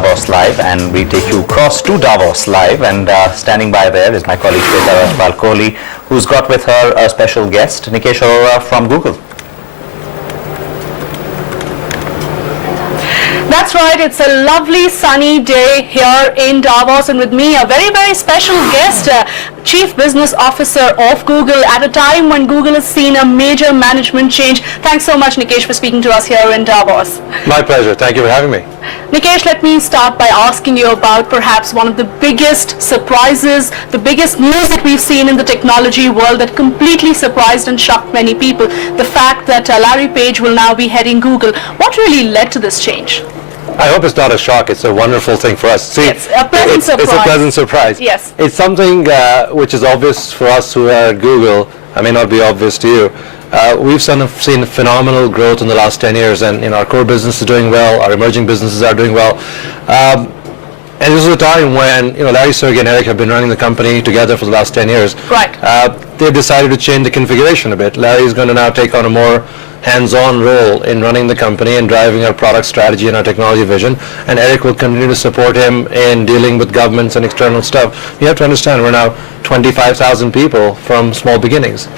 Davos Live, and we take you across to Davos Live. And standing by there is my colleague Shweta Rajpal Kohli, who's got with her a special guest, Nikesh Arora from Google. That's right, it's a lovely sunny day here in Davos, and with me a very, very special guest, Chief Business Officer of Google, at a time when Google has seen a major management change. Thanks so much, Nikesh, for speaking to us here in Davos. My pleasure. Thank you for having me. Nikesh, let me start by asking you about perhaps one of the biggest surprises, the biggest news that we've seen in the technology world that completely surprised and shocked many people. The fact that Larry Page will now be heading Google. What really led to this change? I hope it's not a shock. It's a wonderful thing for us. See, it's a pleasant surprise. It's a pleasant surprise. Yes. It's something which is obvious for us who are at Google. I may not be obvious to you. We've seen phenomenal growth in the last 10 years, and our core business is doing well. Our emerging businesses are doing well. And this is a time when Larry, Sergey, and Eric have been running the company together for the last 10 years. Right. They decided to change the configuration a bit. Larry is going to now take on a more hands-on role in running the company and driving our product strategy and our technology vision, and Eric will continue to support him in dealing with governments and external stuff. You have to understand, we're now 25,000 people from small beginnings.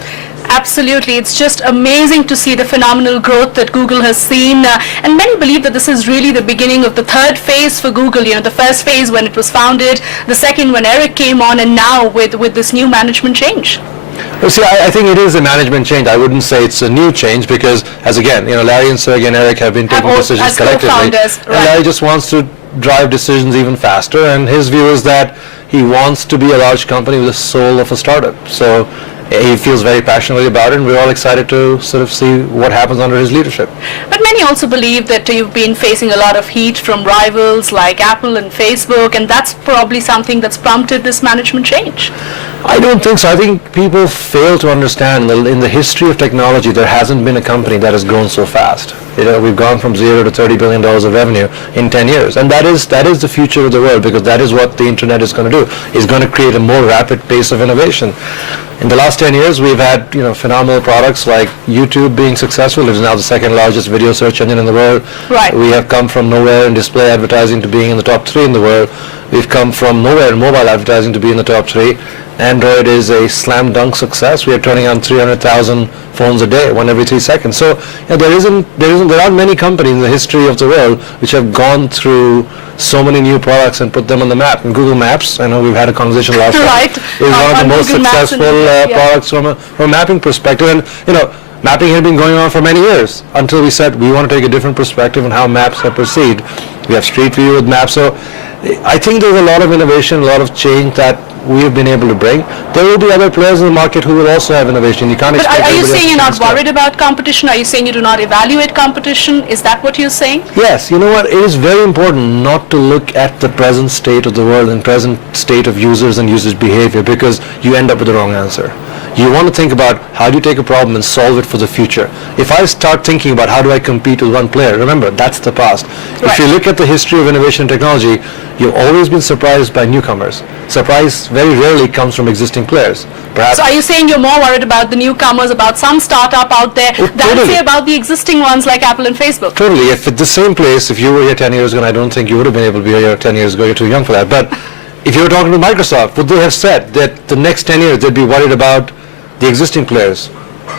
Absolutely. It's just amazing to see the phenomenal growth that Google has seen. And many believe that this is really the beginning of the third phase for Google. The first phase when it was founded, the second when Eric came on, and now with this new management change. Well, see, I think it is a management change. I wouldn't say it's a new change because, as again, Larry and Sergey and Eric have been taking decisions collectively. Right. And Larry just wants to drive decisions even faster, and his view is that he wants to be a large company with the soul of a startup. So he feels very passionately about it, and we're all excited to sort of see what happens under his leadership. But many also believe that you've been facing a lot of heat from rivals like Apple and Facebook, and that's probably something that's prompted this management change. I don't think so. I think people fail to understand that in the history of technology, there hasn't been a company that has grown so fast. We've gone from $0 to $30 billion of revenue in 10 years. And that is the future of the world, because that is what the internet is going to do. It's going to create a more rapid pace of innovation. In the last 10 years, we've had phenomenal products like YouTube being successful. It is now the second largest video search engine in the world. Right. We have come from nowhere in display advertising to being in the top 3 in the world. We've come from nowhere in mobile advertising to be in the top 3. Android is a slam dunk success. We are turning on 300,000 phones a day, one every 3 seconds. So there aren't many companies in the history of the world which have gone through so many new products and put them on the map. And Google Maps, I know we've had a conversation last right. time, is one of the most Google successful products from a mapping perspective. And mapping had been going on for many years until we said we want to take a different perspective on how maps are perceived. We have Street View with maps. So I think there's a lot of innovation, a lot of change that we have been able to bring. There will be other players in the market who will also have innovation. You can't expect. But are you saying you're not worried about competition? Are you saying you do not evaluate competition? Is that what you're saying? Yes. You know what? It is very important not to look at the present state of the world and present state of users and users' behavior, because you end up with the wrong answer. You want to think about how do you take a problem and solve it for the future. If I start thinking about how do I compete with one player, remember, that's the past. Right. If you look at the history of innovation and technology, you've always been surprised by newcomers. Surprise very rarely comes from existing players. Perhaps. So are you saying you're more worried about the newcomers, about some startup out there, than say about the existing ones like Apple and Facebook? Totally. If at the same place, if you were here 10 years ago, and I don't think you would have been able to be here 10 years ago, you're too young for that. But if you were talking to Microsoft, would they have said that the next 10 years they'd be worried about the existing players,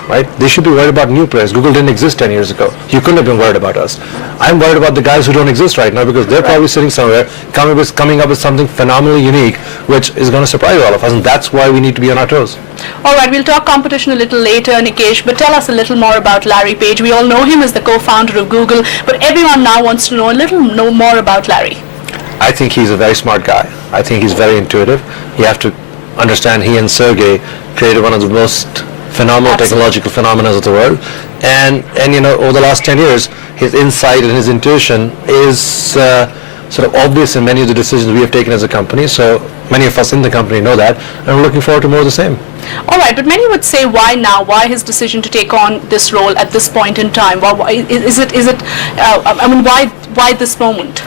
right? They should be worried about new players. Google didn't exist 10 years ago. You couldn't have been worried about us. I'm worried about the guys who don't exist right now, because they're probably sitting somewhere coming up with something phenomenally unique, which is going to surprise all of us, and that's why we need to be on our toes. All right, we'll talk competition a little later, Nikesh, but tell us a little more about Larry Page. We all know him as the co-founder of Google, but everyone now wants to know a little more about Larry. I think he's a very smart guy. I think he's very intuitive. You have to understand he and Sergey created one of the most phenomenal technological phenomena of the world, and over the last 10 years his insight and his intuition is sort of obvious in many of the decisions we have taken as a company. So many of us in the company know that, and we're looking forward to more of the same. All right, but many would say, why now? Why his decision to take on this role at this point in time? Why this moment?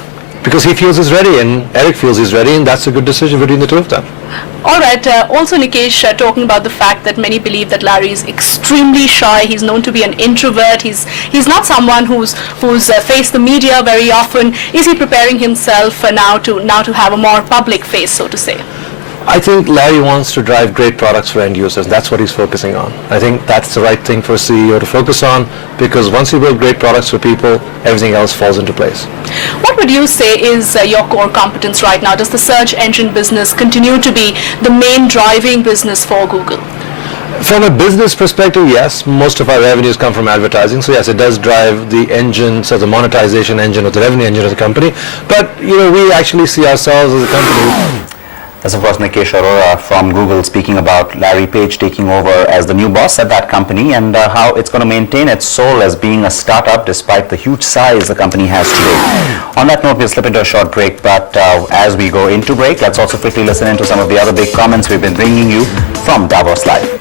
because he feels he's ready and Eric feels he's ready, and that's a good decision between the two of them. All right. Also, Nikesh, talking about the fact that many believe that Larry is extremely shy. He's known to be an introvert. He's not someone who's faced the media very often. Is he preparing himself now to have a more public face, so to say? I think Larry wants to drive great products for end users. That's what he's focusing on. I think that's the right thing for a CEO to focus on, because once you build great products for people, everything else falls into place. What would you say is your core competence right now? Does the search engine business continue to be the main driving business for Google? From a business perspective, yes, most of our revenues come from advertising. So yes, it does drive the engine, so the monetization engine or the revenue engine of the company. But we actually see ourselves as a company. That's of course Nikesh Arora from Google speaking about Larry Page taking over as the new boss at that company, and how it's going to maintain its soul as being a startup despite the huge size the company has today. On that note, we'll slip into a short break, but as we go into break, let's also quickly listen into some of the other big comments we've been bringing you from Davos Live.